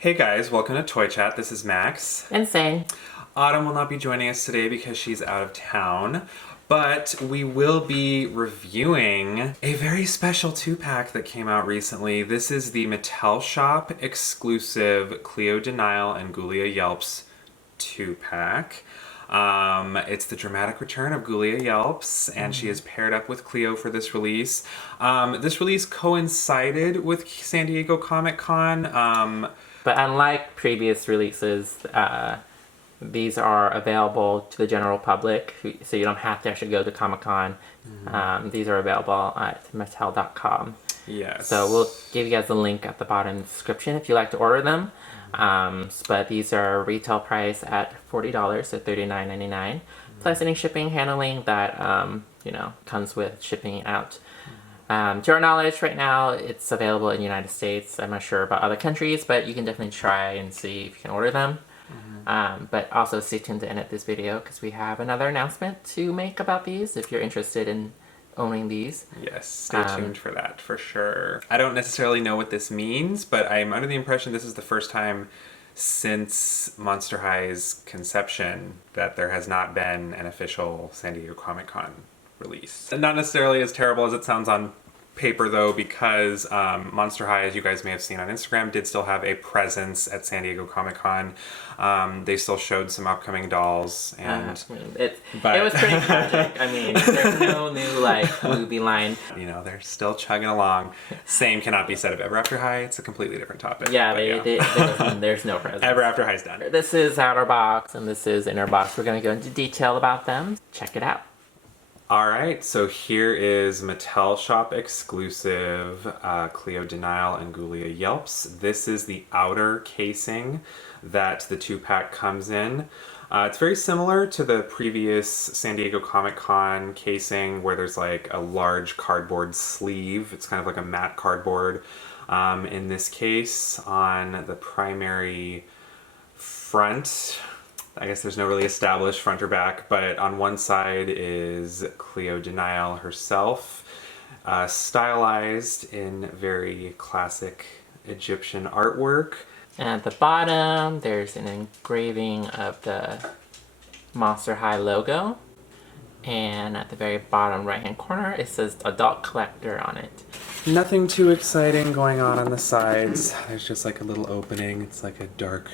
Hey guys, welcome to Toy Chat. This is Max. Insane. Autumn will not be joining us today because she's out of town, but we will be reviewing a very special 2-pack that came out recently. This is the Mattel Shop exclusive Cleo De Nile and Ghoulia Yelps 2-pack. It's the dramatic return of Ghoulia Yelps, and she is paired up with Cleo for this release. This release coincided with San Diego Comic-Con. But unlike previous releases, these are available to the general public, so you don't have to actually go to Comic-Con. These are available at Mattel.com. Yes. So we'll give you guys the link at the bottom of the description if you'd like to order them. But these are retail price at $40, so $39.99, plus any shipping handling that comes with shipping out. To our knowledge, right now it's available in the United States. I'm not sure about other countries, but you can definitely try and see if you can order them. But also stay tuned to end of this video because we have another announcement to make about these if you're interested in owning these. Yes, stay tuned for that, for sure. I don't necessarily know what this means, but I'm under the impression this is the first time since Monster High's conception that there has not been an official San Diego Comic-Con release. Not necessarily as terrible as it sounds on paper though, because Monster High, as you guys may have seen on Instagram, did still have a presence at San Diego Comic-Con. They still showed some upcoming dolls, and it was pretty tragic. I mean, there's no new movie line. You know, they're still chugging along. Same cannot be said of Ever After High. It's a completely different topic. Yeah, there's no presence. Ever After High's done. This is outer box and this is inner box. We're going to go into detail about them. Check it out. Alright, so here is Mattel Shop exclusive Cleo De Nile and Ghoulia Yelps. This is the outer casing that the 2-pack comes in. It's very similar to the previous San Diego Comic-Con casing where there's like a large cardboard sleeve. It's kind of like a matte cardboard. In this case, on the primary front, I guess there's no really established front or back, but on one side is Cleo De Nile herself, stylized in very classic Egyptian artwork. And at the bottom, there's an engraving of the Monster High logo. And at the very bottom right-hand corner, it says Adult Collector on it. Nothing too exciting going on the sides. There's just like a little opening. It's like a dark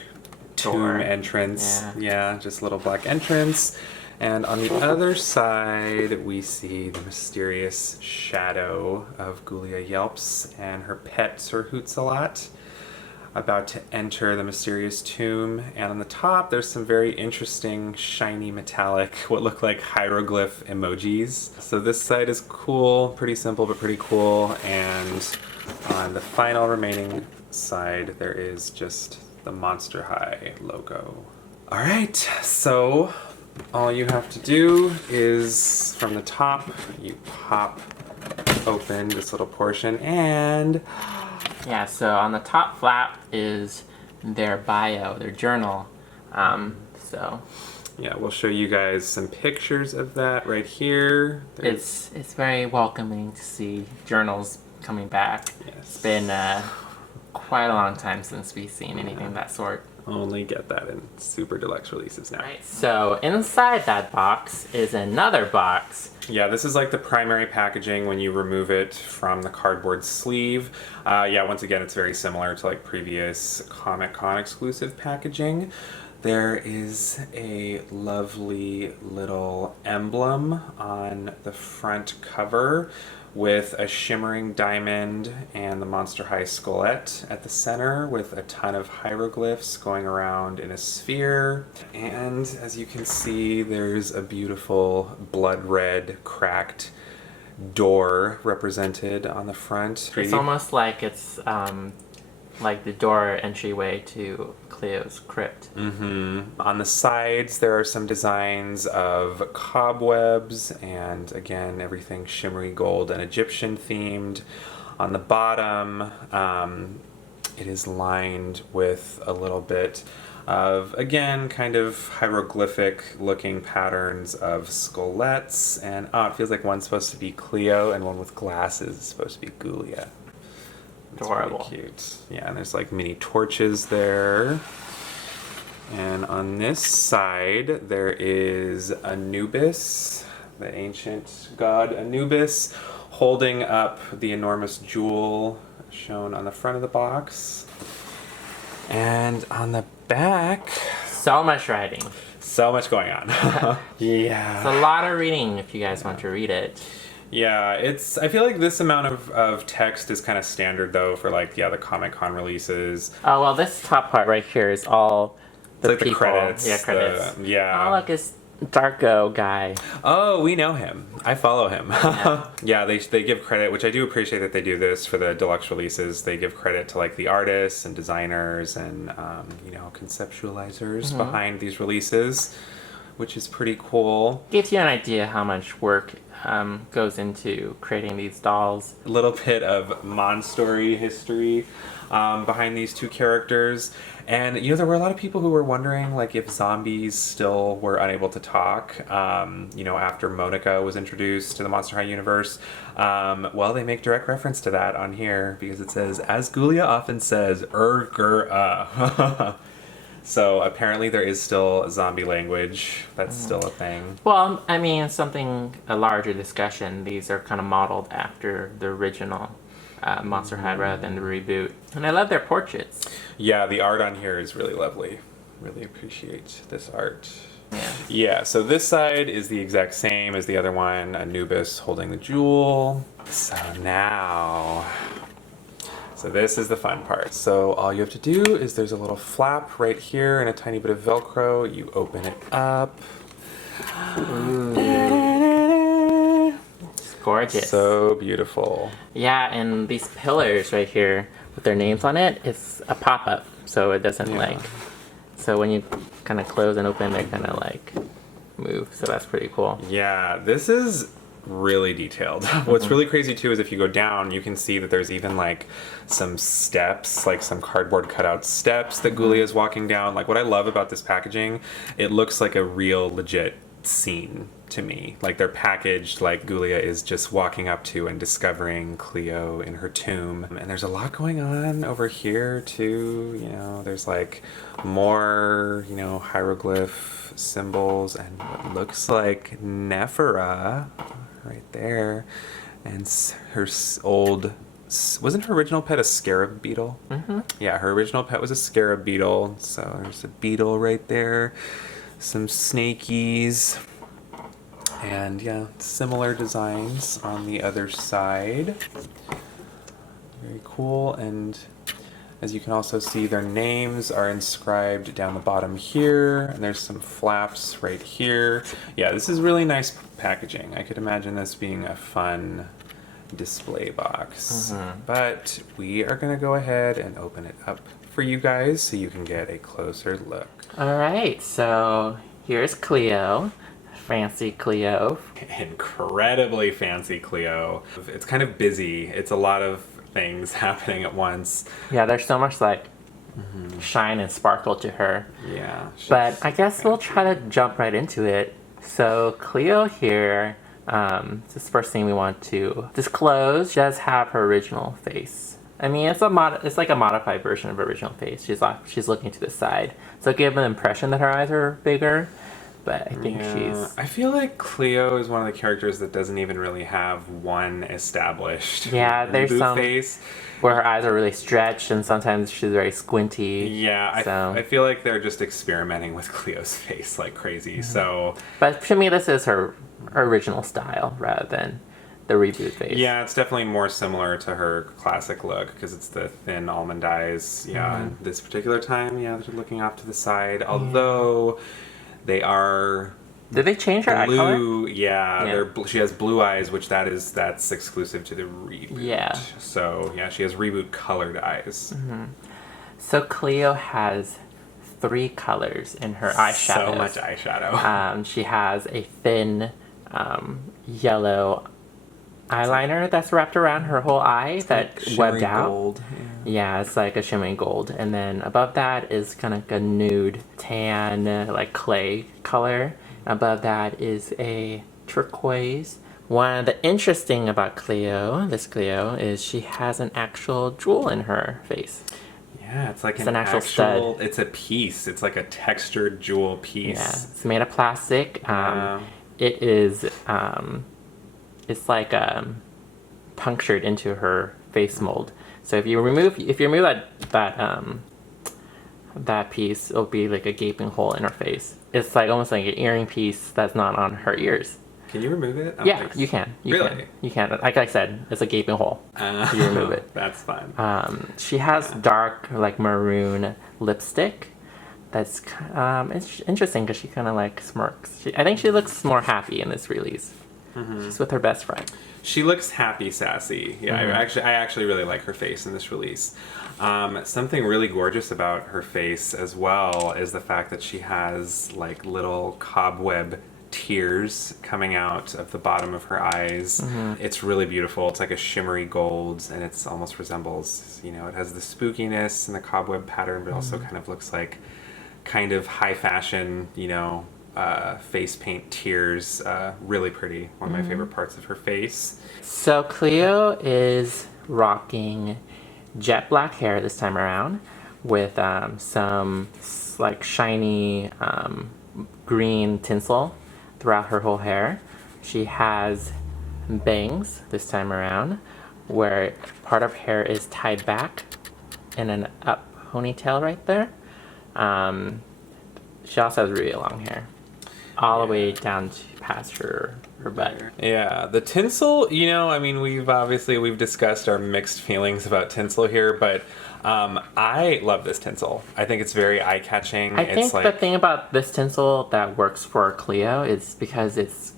tomb entrance. Yeah, just a little black entrance. And on the other side, we see the mysterious shadow of Ghoulia Yelps and her pet Sir Hootsalot about to enter the mysterious tomb. And on the top, there's some very interesting, shiny, metallic, what look like hieroglyph emojis. So this side is cool, pretty simple, but pretty cool. And on the final remaining side, there is just the Monster High logo. All right, so all you have to do is from the top, you pop open this little portion and... Yeah, so on the top flap is their bio, their journal. Yeah, we'll show you guys some pictures of that right here. It's very welcoming to see journals coming back. Yes. It's been quite a long time since we've seen anything of that sort. Only get that in super deluxe releases now. Right, so inside that box is another box. Yeah, this is like the primary packaging when you remove it from the cardboard sleeve. Yeah, once again, it's very similar to like previous Comic-Con exclusive packaging. There is a lovely little emblem on the front cover with a shimmering diamond and the Monster High skullette at the center with a ton of hieroglyphs going around in a sphere. And as you can see, there's a beautiful blood red cracked door represented on the front. It's almost like it's like the door entryway to Cleo's crypt. On the sides, there are some designs of cobwebs, and again, everything shimmery gold and Egyptian themed. On the bottom, it is lined with a little bit of, again, kind of hieroglyphic looking patterns of skullettes, and it feels like one's supposed to be Cleo and one with glasses is supposed to be Ghoulia. Adorable. It's really cute. Yeah, and there's like mini torches there. And on this side, there is Anubis, the ancient god Anubis, holding up the enormous jewel shown on the front of the box. And on the back, So much writing. so much going on. Yeah. It's a lot of reading if you guys want to read it. Yeah, I feel like this amount of text is kind of standard though for like, the Comic-Con releases. Oh, well, this top part right here is all the It's like people. the credits. Yeah, credits. Yeah. Oh, look, it's Darko guy. Oh, we know him. I follow him. Yeah, they give credit, which I do appreciate that they do this for the deluxe releases. They give credit to like the artists and designers and conceptualizers behind these releases, which is pretty cool. Gives you an idea how much work goes into creating these dolls. A little bit of Monstory history behind these two characters. And, there were a lot of people who were wondering, like, if zombies still were unable to talk, after Monica was introduced to the Monster High universe. Well, they make direct reference to that on here because it says, as Ghoulia often says, So apparently there is still zombie language. That's still a thing. Well, I mean, a larger discussion. These are kind of modeled after the original Monster High rather than the reboot. And I love their portraits. Yeah, the art on here is really lovely. Really appreciate this art. Yeah. Yeah, so this side is the exact same as the other one, Anubis holding the jewel. So this is the fun part. So all you have to do is there's a little flap right here and a tiny bit of Velcro. You open it up. It's gorgeous. So beautiful. Yeah, and these pillars right here with their names on it, it's a pop-up. So it doesn't so when you kind of close and open, they kind of like move. So that's pretty cool. Yeah, this is really detailed. What's really crazy too is if you go down, you can see that there's even like some steps, like some cardboard cutout steps that Ghoulia is walking down. Like what I love about this packaging, it looks like a real legit scene to me. Like they're packaged like Ghoulia is just walking up to and discovering Cleo in her tomb. And there's a lot going on over here too. There's like more, hieroglyph symbols and what looks like Nephira right there. And her wasn't her original pet a scarab beetle? Mm-hmm. Yeah, her original pet was a scarab beetle. So there's a beetle right there. Some snakies. And similar designs on the other side. Very cool. And as you can also see, their names are inscribed down the bottom here. And there's some flaps right here. Yeah, this is really nice packaging. I could imagine this being a fun display box. But we are going to go ahead and open it up for you guys so you can get a closer look. All right, so here's Cleo. Fancy Cleo. Incredibly fancy Cleo. It's kind of busy. It's a lot of things happening at once. Yeah, there's so much like shine and sparkle to her. Yeah. But I guess we'll try to jump right into it. So Cleo here, this is the first thing we want to disclose. She does have her original face. I mean, it's like a modified version of her original face. She's looking to the side, so give an impression that her eyes are bigger. But I think I feel like Cleo is one of the characters that doesn't even really have one established there's some face where her eyes are really stretched and sometimes she's very squinty. Yeah, I feel like they're just experimenting with Cleo's face like crazy. So, but to me, this is her original style rather than the reboot face. Yeah, it's definitely more similar to her classic look because it's the thin almond eyes. Yeah, and this particular time, they're looking off to the side. Although they are. Did they change her eye color? Yeah. She has blue eyes, which that's exclusive to the reboot. Yeah. So she has reboot colored eyes. So Cleo has 3 colors in her eyeshadow. So much eyeshadow. She has a thin yellow eyeliner that's wrapped around her whole eye that webbed out. Gold. Yeah, it's like a shimmering gold. And then above that is kind of a nude tan, like clay color. Above that is a turquoise One, the interesting about Cleo, this Cleo, is she has an actual jewel in her face. Yeah, it's like It's an actual stud. It's a piece. It's like a textured jewel piece. Yeah, it's made of plastic. It is, it's like punctured into her face mold. So if you remove that piece, it'll be like a gaping hole in her face. It's like almost like an earring piece that's not on her ears. Can you remove it? Yeah, you can. Really? You can. Like I said, it's a gaping hole. You remove it. That's fine. She has dark, like maroon lipstick. That's it's interesting because she kind of like smirks. I think she looks more happy in this release. She's with her best friend. She looks happy, sassy. Yeah, I actually really like her face in this release. Something really gorgeous about her face as well is the fact that she has like little cobweb tears coming out of the bottom of her eyes. It's really beautiful. It's like a shimmery gold, and it's almost resembles, you know, it has the spookiness and the cobweb pattern, but also kind of looks like kind of high fashion, you know, face paint tears. Really pretty. One of my favorite parts of her face. So Cleo is rocking jet black hair this time around with some like shiny green tinsel throughout her whole hair. She has bangs this time around where part of her hair is tied back in an up ponytail right there. She also has really long hair all the way down to past her butt. Yeah, the tinsel, you know, I mean, we've discussed our mixed feelings about tinsel here, but I love this tinsel. I think it's very eye-catching. I think the thing about this tinsel that works for Cleo is because it's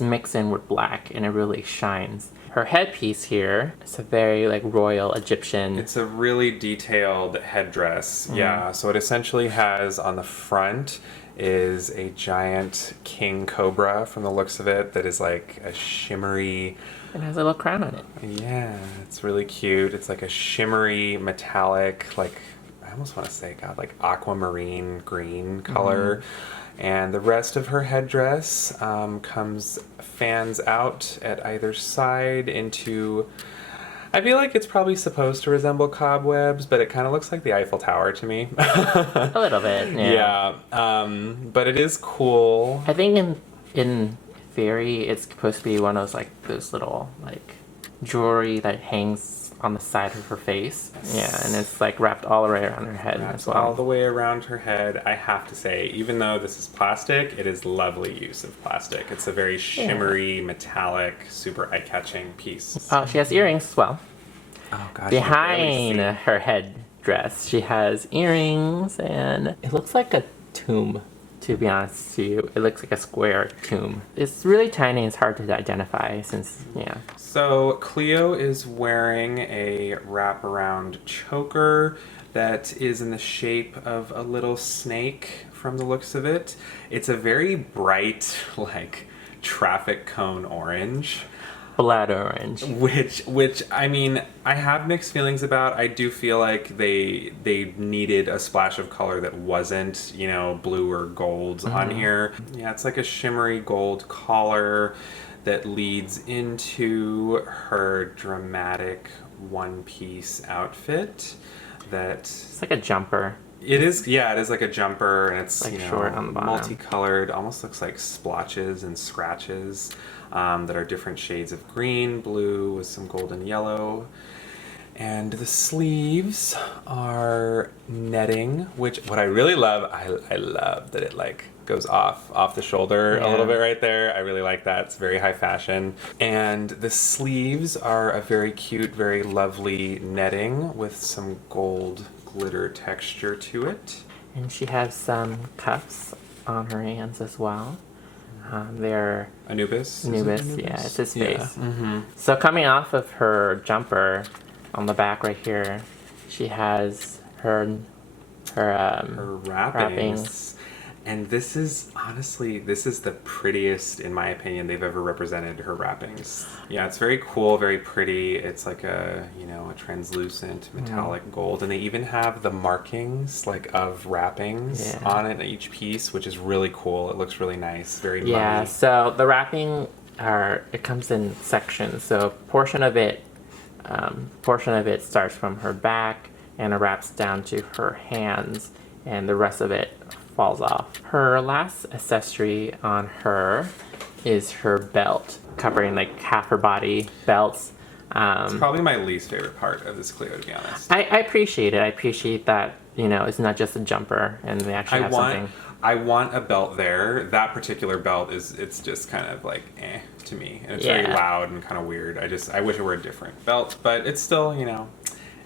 mixed in with black and it really shines. Her headpiece here is a very like royal Egyptian. It's a really detailed headdress. Yeah, so it essentially has on the front is a giant king cobra from the looks of it that is like a shimmery... It has a little crown on it. Yeah, it's really cute. It's like a shimmery metallic, like, I almost want to say, God, like aquamarine green color. And the rest of her headdress fans out at either side into... I feel like it's probably supposed to resemble cobwebs, but it kind of looks like the Eiffel Tower to me. A little bit, yeah. But it is cool. I think in theory, it's supposed to be one of those little like jewelry that hangs on the side of her face. Yeah, and it's like wrapped all the way around her head as well. All the way around her head. I have to say, even though this is plastic, it is lovely use of plastic. It's a very shimmery, metallic, super eye-catching piece. Oh, she has earrings as well. Oh God! Behind her headdress, she has earrings, and it looks like a tomb. To be honest with you, it looks like a square tomb. It's really tiny. It's hard to identify since, yeah. So Cleo is wearing a wraparound choker that is in the shape of a little snake from the looks of it. It's a very bright, like, traffic cone orange. Blood orange. Which I mean, I have mixed feelings about. I do feel like they needed a splash of color that wasn't, you know, blue or gold on here. Yeah, it's like a shimmery gold collar that leads into her dramatic one-piece outfit. It's like a jumper. It is, yeah, it is like a jumper, and it's, like, you know, short on the bottom. Multicolored, almost looks like splotches and scratches that are different shades of green, blue, with some golden yellow. And the sleeves are netting, which, what I really love, I love that it like goes off the shoulder a little bit right there. I really like that. It's very high fashion. And the sleeves are a very cute, very lovely netting with some gold glitter texture to it. And she has some cuffs on her hands as well. They're Anubis? Anubis, yeah, it's his face. Yeah. So coming off of her jumper on the back right here, she has her wrappings. And this is, honestly, this is the prettiest, in my opinion, they've ever represented her wrappings. Yeah, it's very cool, very pretty. It's like a, you know, a translucent metallic gold. And they even have the markings, like, of wrappings on it, each piece, which is really cool. It looks really nice, very mummy. Yeah, so the wrapping it comes in sections. So portion of it starts from her back and it wraps down to her hands, and the rest of it falls off. Her last accessory on her is her belt, covering like half her body. Belts. It's probably my least favorite part of this Cleo, to be honest. I appreciate it. I appreciate that, you know, it's not just a jumper and they actually have something. I want a belt there. That particular belt it's just kind of like to me. And it's very loud and kind of weird. I wish it were a different belt, but it's still, you know,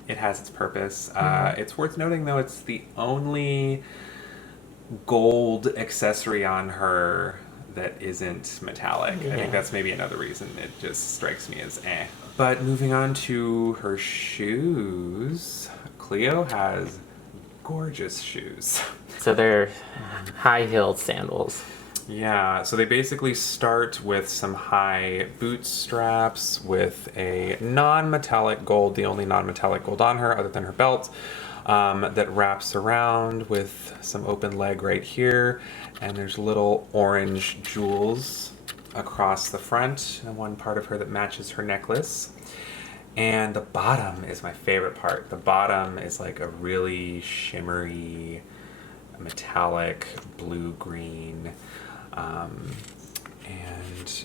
it has its purpose. It's worth noting though, it's the only gold accessory on her that isn't metallic. I think that's maybe another reason it just strikes me as But moving on to her shoes, Cleo has gorgeous shoes. So they're high-heeled sandals. Yeah, so they basically start with some high boot straps with a non-metallic gold, the only non-metallic gold on her other than her belt, that wraps around with some open leg right here, and there's little orange jewels across the front, and one part of her that matches her necklace. And the bottom is my favorite part. The bottom is like a really shimmery, metallic blue-green, and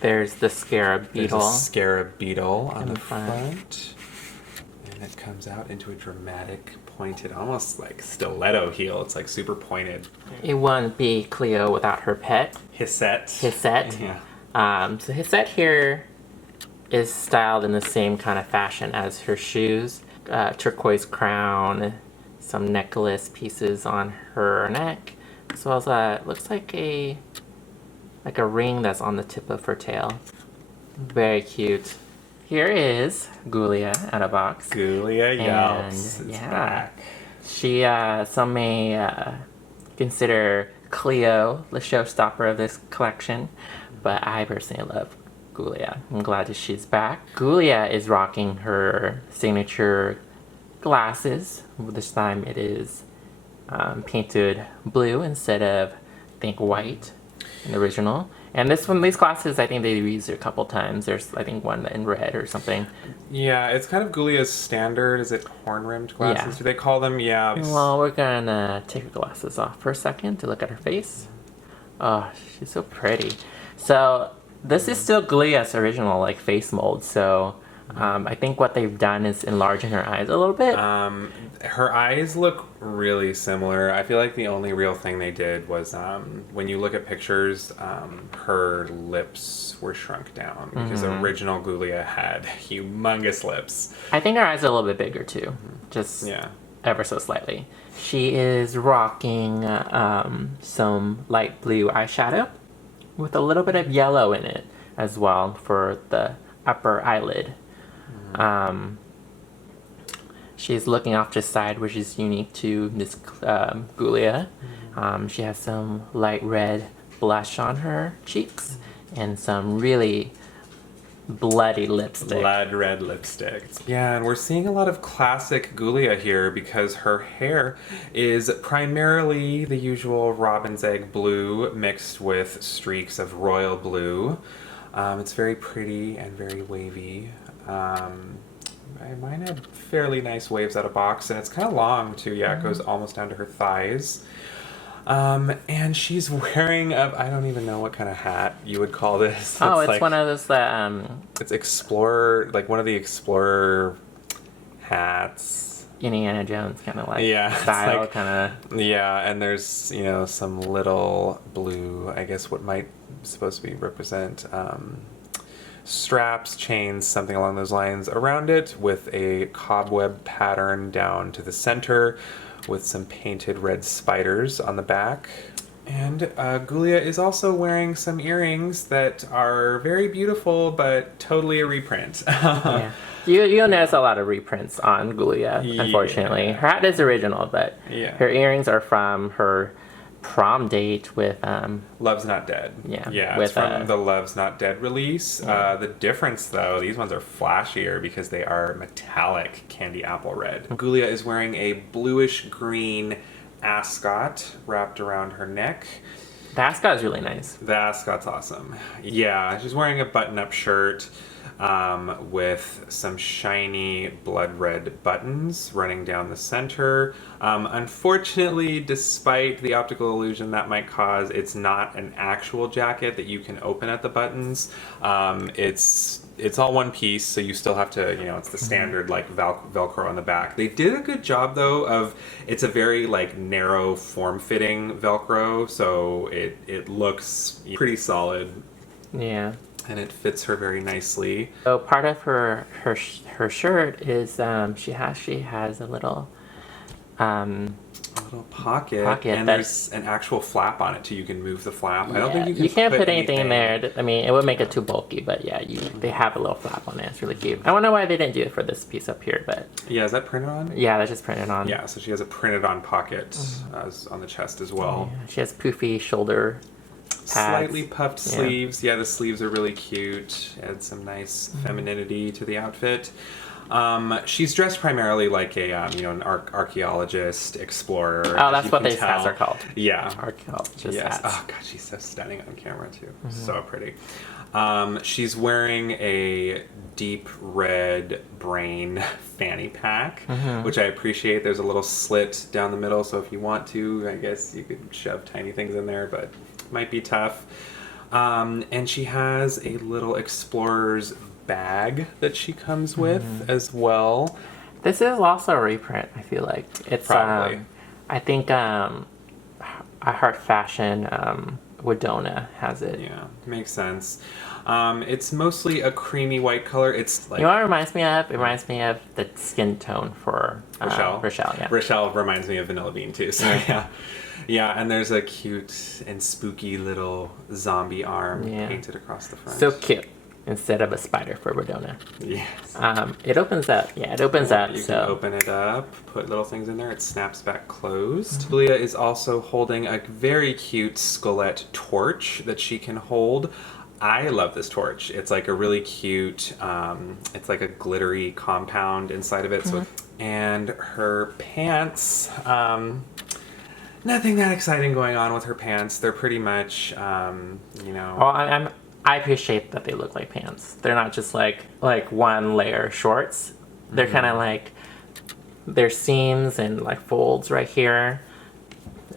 there's the scarab beetle. There's a scarab beetle on the front. And it comes out into a dramatic, pointed, almost like stiletto heel. It's like super pointed. It wouldn't be Cleo without her pet. Hisette. Yeah. So Hisette here is styled in the same kind of fashion as her shoes. Turquoise crown, some necklace pieces on her neck, as well as looks like a ring that's on the tip of her tail. Very cute. Here is Ghoulia out of box. Ghoulia Yelps is back. She, some may consider Cleo the showstopper of this collection, but I personally love Ghoulia. I'm glad that she's back. Ghoulia is rocking her signature glasses. This time it is painted blue instead of, I think, white in the original. And these glasses, I think they used it a couple times. There's, I think, one in red or something. Yeah, it's kind of Ghoulia's standard. Is it horn-rimmed glasses? Yeah. Do they call them? Yeah. Well, we're gonna take her glasses off for a second to look at her face. Oh, she's so pretty. So this is still Ghoulia's original, like, face mold. So I think what they've done is enlarging her eyes a little bit. Her eyes look really similar. I feel like the only real thing they did was when you look at pictures, her lips were shrunk down because the original Ghoulia had humongous lips. I think her eyes are a little bit bigger too, just ever so slightly. She is rocking some light blue eyeshadow with a little bit of yellow in it as well for the upper eyelid. She's looking off to the side, which is unique to this Ghoulia. She has some light red blush on her cheeks and some really bloody lipstick. Blood red lipstick. Yeah, and we're seeing a lot of classic Ghoulia here because her hair is primarily the usual robin's egg blue mixed with streaks of royal blue. It's very pretty and very wavy. Mine had fairly nice waves out of box, and it's kind of long too. Yeah, it goes almost down to her thighs. And she's wearing I don't even know what kind of hat you would call this. It's like, one of those that it's Explorer, like one of the Explorer hats. Indiana Jones kind of like style, like, kind of. Yeah, and there's some little blue, I guess what might supposed to be represent straps, chains, something along those lines around it, with a cobweb pattern down to the center with some painted red spiders on the back. And Ghoulia is also wearing some earrings that are very beautiful but totally a reprint. Yeah. You'll notice a lot of reprints on Ghoulia, unfortunately. Her hat is original, but her earrings are from her prom date with Love's Not Dead. Yeah, it's from the Love's Not Dead release. The difference though, these ones are flashier because they are metallic candy apple red. Ghoulia is wearing a bluish green ascot wrapped around her neck The ascot is really nice. The ascot's awesome. Yeah, she's wearing a button-up shirt with some shiny blood red buttons running down the center. Unfortunately, despite the optical illusion that might cause, it's not an actual jacket that you can open at the buttons. It's all one piece, so you still have to, it's the standard like Velcro on the back. They did a good job though of, it's a very like narrow form-fitting Velcro, so it looks pretty solid. Yeah. And it fits her very nicely. So part of her shirt is she has a little pocket and there's an actual flap on it too. You can move the flap. I don't think you can't put anything in there. I mean, it would make it too bulky, but yeah, they have a little flap on it. It's really cute. I don't know why they didn't do it for this piece up here, but yeah, is that printed on? Yeah, that's just printed on. Yeah, so she has a printed on pocket as on the chest as well. Yeah, she has poofy shoulder pads. Slightly puffed sleeves. Yeah, the sleeves are really cute. Add some nice femininity to the outfit. She's dressed primarily like a an archaeologist, explorer. Oh, that's what these hats are called. Yeah, archaeologist hats. Oh god, she's so stunning on camera too. So pretty. She's wearing a deep red brain fanny pack, which I appreciate. There's a little slit down the middle, so if you want to, I guess you could shove tiny things in there, but might be tough. And she has a little explorer's bag that she comes with as well. This is also a reprint, I feel like. It's probably. I think I Heart Fashion Wedona has it. Yeah, makes sense. It's mostly a creamy white color. It's like, you know what it reminds me of? It reminds me of the skin tone for Rochelle, yeah. Rochelle reminds me of Vanilla Bean too, so yeah. Yeah, and there's a cute and spooky little zombie arm painted across the front. So cute. Instead of a spider for Wedona. Yes. It opens up. Yeah, it opens up. You can open it up, put little things in there. It snaps back closed. Ghoulia is also holding a very cute Scolette torch that she can hold. I love this torch. It's like a really cute, it's like a glittery compound inside of it. So, and her pants, nothing that exciting going on with her pants. They're pretty much, Well, I appreciate that they look like pants. They're not just like one layer shorts. They're kind of like, there's seams and like folds right here,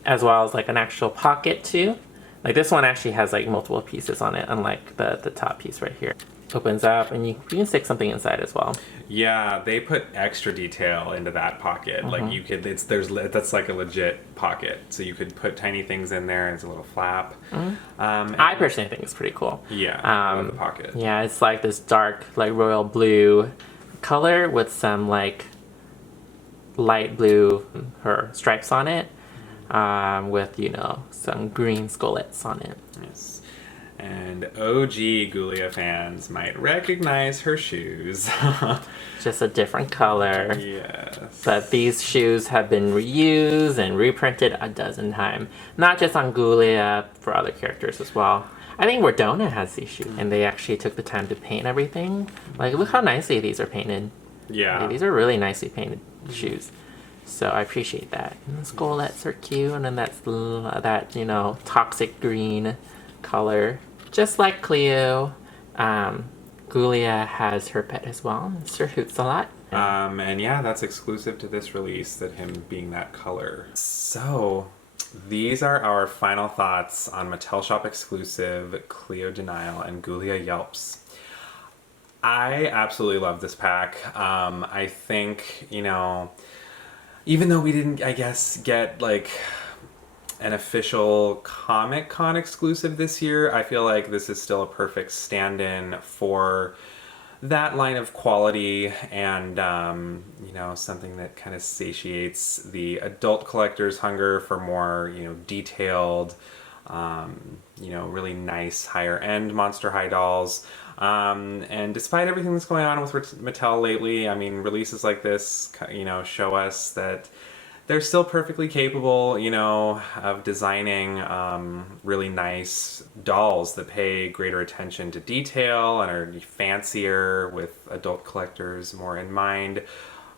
as well as like an actual pocket too. Like this one actually has like multiple pieces on it, unlike the top piece right here. Opens up and you can stick something inside as well. Yeah, they put extra detail into that pocket. Like you could, that's like a legit pocket. So you could put tiny things in there. And it's a little flap. I personally think it's pretty cool. Yeah, I love the pocket. Yeah, it's like this dark, like royal blue color with some like light blue stripes on it, with some green scolettes on it. Yes. And OG Ghoulia fans might recognize her shoes. Just a different color. Yes. But these shoes have been reused and reprinted a dozen times. Not just on Ghoulia, for other characters as well. I think Wedona has these shoes. And they actually took the time to paint everything. Like, look how nicely these are painted. Yeah. Like, these are really nicely painted shoes. So I appreciate that. And the scolettes are cute. And then that toxic green color. Just like Cleo, Ghoulia has her pet as well, Sir Hoots-a-Lot. And yeah, that's exclusive to this release, that him being that color. So, these are our final thoughts on Mattel Shop exclusive Cleo De Nile and Ghoulia Yelps. I absolutely love this pack. I think, even though we didn't, I guess, get like an official Comic-Con exclusive this year, I feel like this is still a perfect stand-in for that line of quality and, something that kind of satiates the adult collector's hunger for more, detailed, really nice higher-end Monster High dolls. And despite everything that's going on with Mattel lately, I mean, releases like this, show us that they're still perfectly capable, of designing really nice dolls that pay greater attention to detail and are fancier with adult collectors more in mind.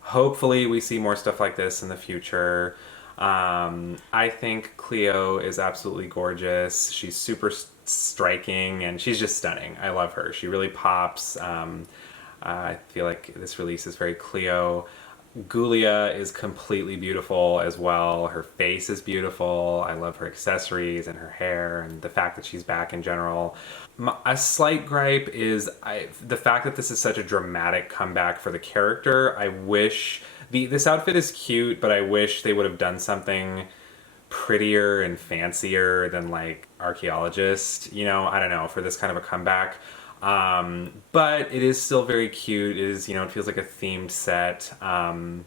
Hopefully we see more stuff like this in the future. I think Cleo is absolutely gorgeous. She's super striking and she's just stunning. I love her. She really pops. I feel like this release is very Cleo. Ghoulia is completely beautiful as well. Her face is beautiful. I love her accessories and her hair and the fact that she's back in general. A slight gripe is the fact that this is such a dramatic comeback for the character. I wish this outfit is cute, but I wish they would have done something prettier and fancier than like archaeologist. You know, I don't know, for this kind of a comeback. But it is still very cute. It is, you know, it feels like a themed set. And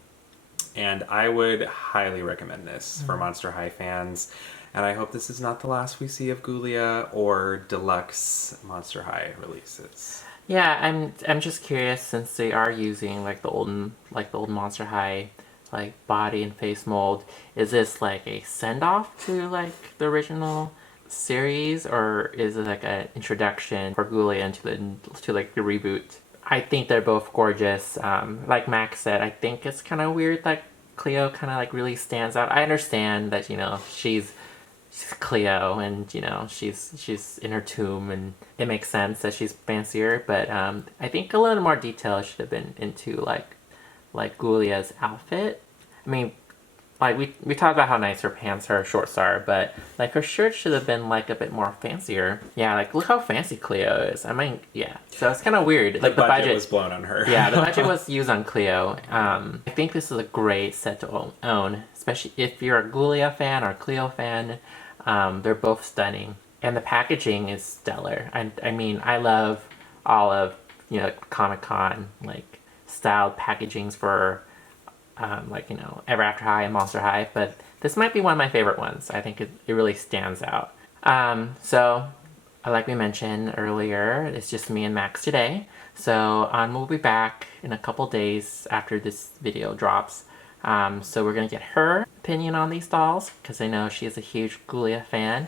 I would highly recommend this for Monster High fans. And I hope this is not the last we see of Ghoulia or deluxe Monster High releases. Yeah, I'm just curious, since they are using like the old Monster High like body and face mold. Is this like a send off to like the original series, or is it like an introduction for Ghoulia into like the reboot? I think they're both gorgeous. Like Max said, I think it's kind of weird that Cleo kind of like really stands out. I understand that, you know, she's Cleo and, you know, she's in her tomb and it makes sense that she's fancier, but I think a little more detail should have been into like Ghoulia's outfit. I mean, like we talked about how nice her pants, her shorts are, but like her shirt should have been like a bit more fancier. Yeah, like look how fancy Cleo is. I mean, yeah. So it's kind of weird. Like the budget was blown on her. Yeah, the budget was used on Cleo. I think this is a great set to own, especially if you're a Ghoulia fan or a Cleo fan. They're both stunning, and the packaging is stellar. I mean, I love all of, you know, Comic-Con like styled packagings for like, you know, Ever After High and Monster High, but this might be one of my favorite ones. I think it really stands out. So like we mentioned earlier, it's just me and Max today. So we'll be back in a couple days after this video drops. So we're gonna get her opinion on these dolls, because I know she is a huge Ghoulia fan.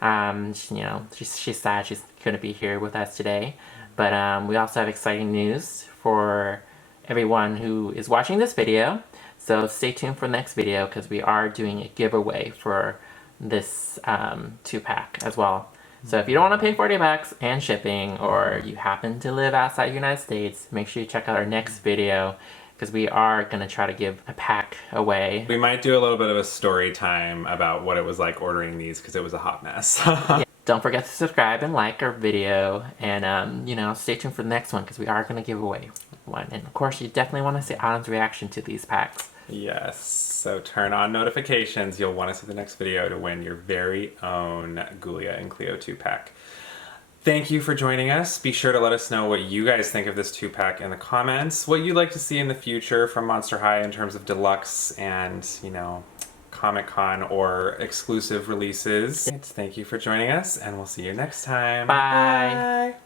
You know, she's sad she couldn't be here with us today, but we also have exciting news for everyone who is watching this video. So stay tuned for the next video, because we are doing a giveaway for this 2-pack as well. So if you don't want to pay $40 and shipping, or you happen to live outside the United States, make sure you check out our next video, because we are going to try to give a pack away. We might do a little bit of a story time about what it was like ordering these, because it was a hot mess. Yeah. Don't forget to subscribe and like our video, and you know, stay tuned for the next one, because we are going to give away one. And of course, you definitely want to see Autumn's reaction to these packs. Yes, so turn on notifications. You'll want to see the next video to win your very own Ghoulia and Cleo 2-pack. Thank you for joining us. Be sure to let us know what you guys think of this 2-pack in the comments, what you'd like to see in the future from Monster High in terms of deluxe and, you know, Comic-Con or exclusive releases. Thank you for joining us, and we'll see you next time. Bye. Bye.